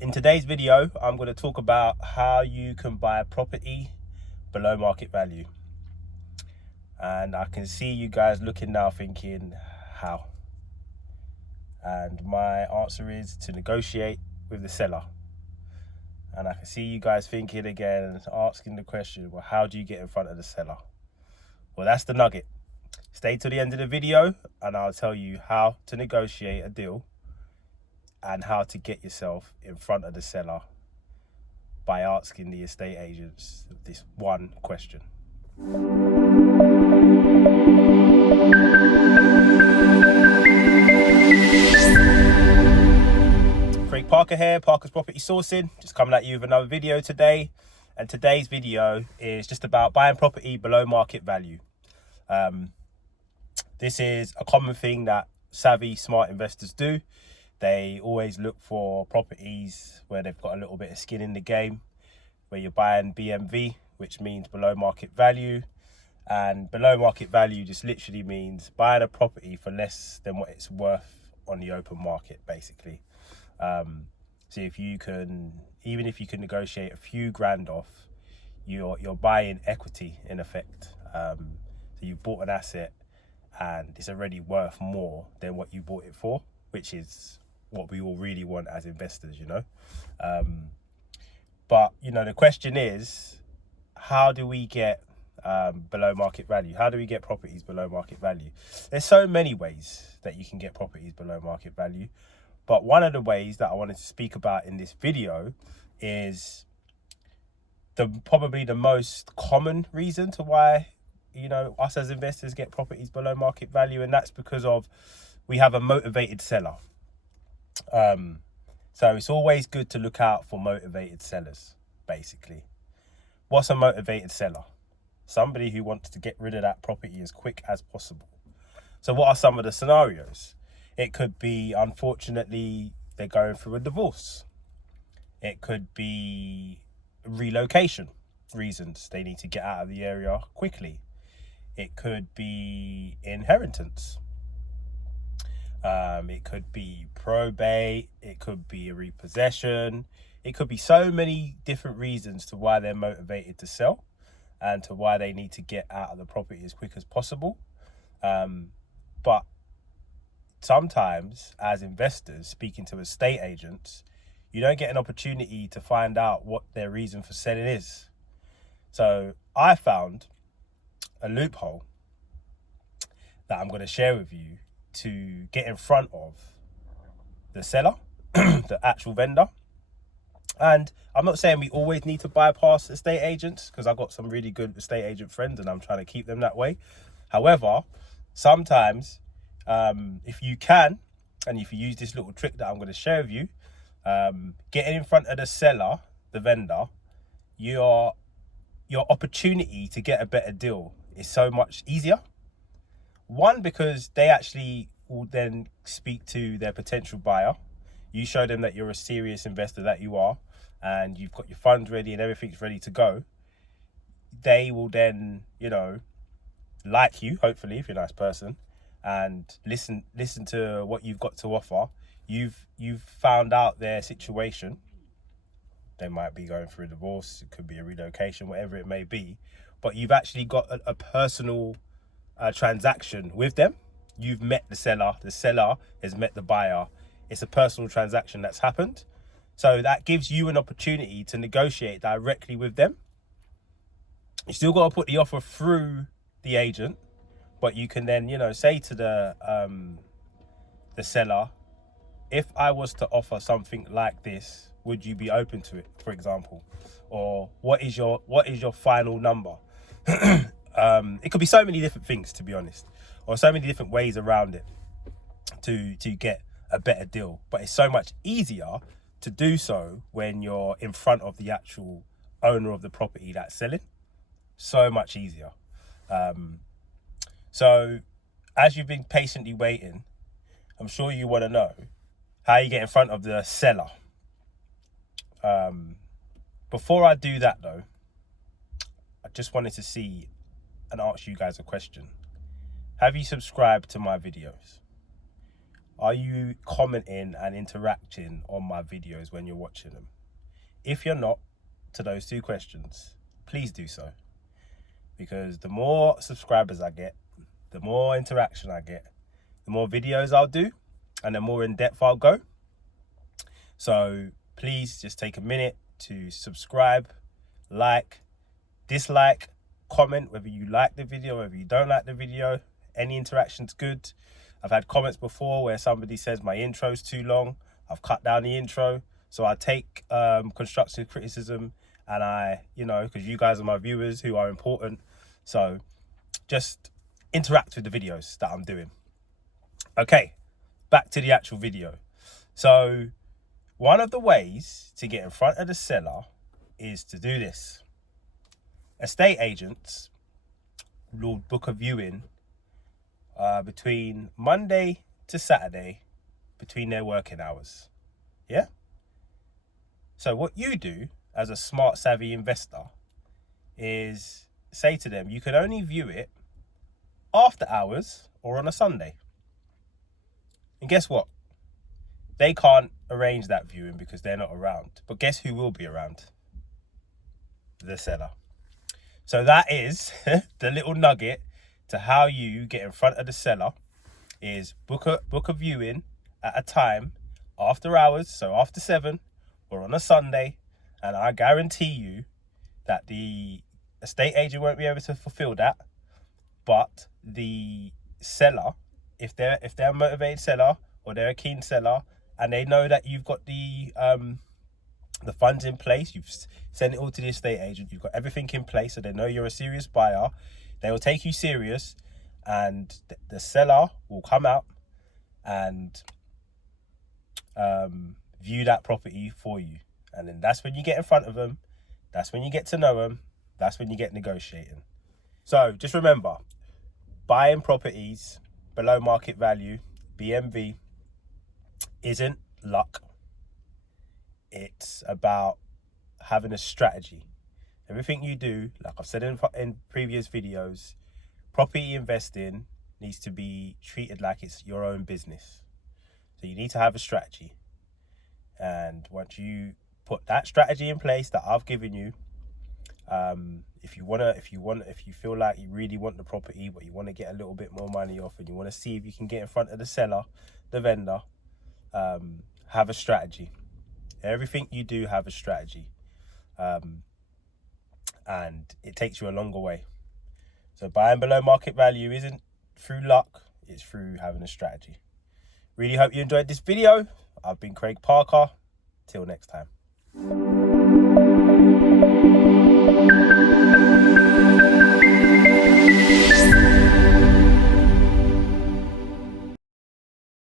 In today's video, I'm going to talk about how you can buy a property below market value. And I can see you guys looking now thinking, how? And my answer is to negotiate with the seller. And I can see you guys thinking again, asking the question, well, how do you get in front of the seller? Well, that's the nugget. Stay to the end of the video and I'll tell you how to negotiate a deal and how to get yourself in front of the seller by asking the estate agents this one question. Craig Parker here, Parker's Property Sourcing, just coming at you with another video today. And today's video is just about buying property below market value. This is a common thing that savvy, smart investors do. They always look for properties where they've got a little bit of skin in the game, where you're buying BMV, which means below market value. And below market value just literally means buying a property for less than what it's worth on the open market, basically. So if you can, even if you can negotiate a few grand off, you're buying equity in effect. So you bought an asset and it's already worth more than what you bought it for, which is what we all really want as investors, you know. But you know, the question is, how do we get below market value? How do we get properties below market value? There's so many ways that you can get properties below market value, but one of the ways that I wanted to speak about in this video is probably the most common reason to why, you know, us as investors get properties below market value, and that's because of we have a motivated seller. So it's always good to look out for motivated sellers, basically. What's a motivated seller? Somebody who wants to get rid of that property as quick as possible. So what are some of the scenarios? It could be, unfortunately, they're going through a divorce. It could be relocation reasons. They need to get out of the area quickly. It could be inheritance. It could be probate. It could be a repossession. It could be so many different reasons to why they're motivated to sell and to why they need to get out of the property as quick as possible. But sometimes as investors speaking to estate agents, you don't get an opportunity to find out what their reason for selling is. So I found a loophole that I'm going to share with you to get in front of the seller, the actual vendor. And I'm not saying we always need to bypass estate agents, because I've got some really good estate agent friends and I'm trying to keep them that way. However, sometimes if you can, and if you use this little trick that I'm going to share with you, getting in front of the seller, the vendor, your opportunity to get a better deal is so much easier. One, because they actually will then speak to their potential buyer. You show them that you're a serious investor, that you are, and you've got your funds ready and everything's ready to go. They will then, you know, like you, hopefully, if you're a nice person, and listen to what you've got to offer. You've found out their situation. They might be going through a divorce, it could be a relocation, whatever it may be, but you've actually got a personal transaction with them. You've met the seller has met the buyer. It's a personal transaction that's happened. So that gives you an opportunity to negotiate directly with them. You still got to put the offer through the agent, but you can then, you know, say to the seller, if I was to offer something like this, would you be open to it, for example? Or what is your final number? It could be so many different things, to be honest, or so many different ways around it to get a better deal. But it's so much easier to do so when you're in front of the actual owner of the property that's selling. So much easier. So as you've been patiently waiting, I'm sure you want to know how you get in front of the seller. Before I do that though, I just wanted to see and ask you guys a question. Have you subscribed to my videos? Are you commenting and interacting on my videos when you're watching them? If you're not, to those two questions, please do so. Because the more subscribers I get, the more interaction I get, the more videos I'll do, and the more in depth I'll go. So please just take a minute to subscribe, like, dislike, comment whether you like the video, whether you don't like the video. Any interaction's good. I've had comments before where somebody says my intro's too long. I've cut down the intro. So I take constructive criticism, and because you guys are my viewers who are important. So just interact with the videos that I'm doing. Okay, back to the actual video. So one of the ways to get in front of the seller is to do this. Estate agents will book a viewing between Monday to Saturday between their working hours. Yeah? So what you do as a smart, savvy investor is say to them, you can only view it after hours or on a Sunday. And guess what? They can't arrange that viewing because they're not around. But guess who will be around? The seller. So that is the little nugget to how you get in front of the seller is book a viewing at a time after hours, so after 7 or on a Sunday, and I guarantee you that the estate agent won't be able to fulfill that, but the seller, if they're a motivated seller or they're a keen seller and they know that you've got the funds in place, you've sent it all to the estate agent, you've got everything in place, so they know you're a serious buyer, they will take you serious, and the seller will come out and view that property for you. And then that's when you get in front of them, that's when you get to know them, that's when you get negotiating. So just remember, buying properties below market value, BMV, isn't luck. It's about having a strategy. Everything you do, like I've said in previous videos, property investing needs to be treated like it's your own business. So you need to have a strategy. And once you put that strategy in place that I've given you, if you feel like you really want the property, but you want to get a little bit more money off, and you want to see if you can get in front of the seller, the vendor, have a strategy. Everything you do, have a strategy. And it takes you a longer way. So buying below market value isn't through luck, it's through having a strategy. Really hope you enjoyed this video. I've been Craig Parker. Till next time.